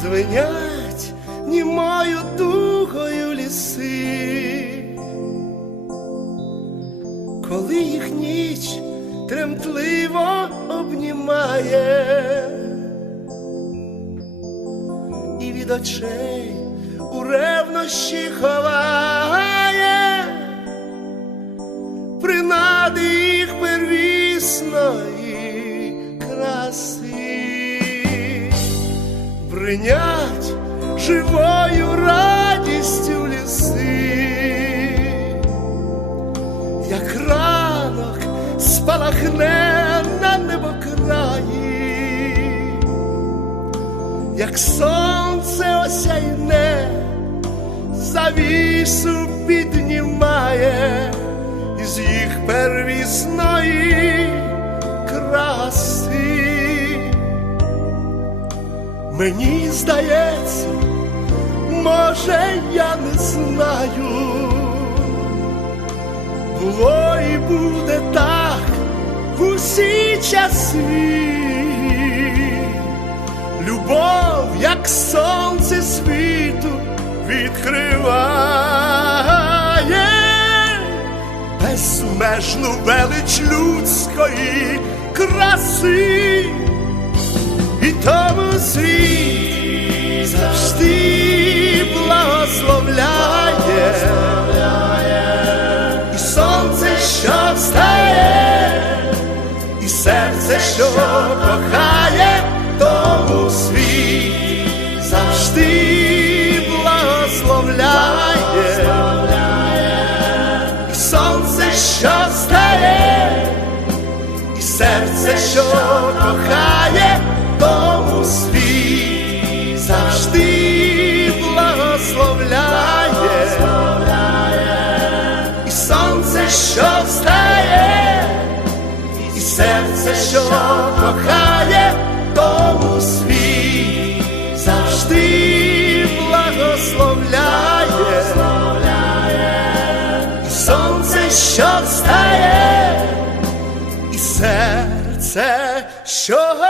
звенять німою дугою ліси, коли їх ніч тремтливо обнімає, і від очей у ревнощі ховає принади їх первісної краси, бринять живою радістю ліси, як ранок спалахне на небокраї, як сонце осяйне, завісу піднімає із їх первісної Мені здається, може, я не знаю, було і буде так в усі часи. Любов, як сонце світу, відкриває безмежну велич людської краси, що кохає, тому світ завжди благословляє, і сонце, що стає, і серце, що кохає, тому світ серце, що кохає тому свій, завжди благословляє, сонце, що встає, і серце, що.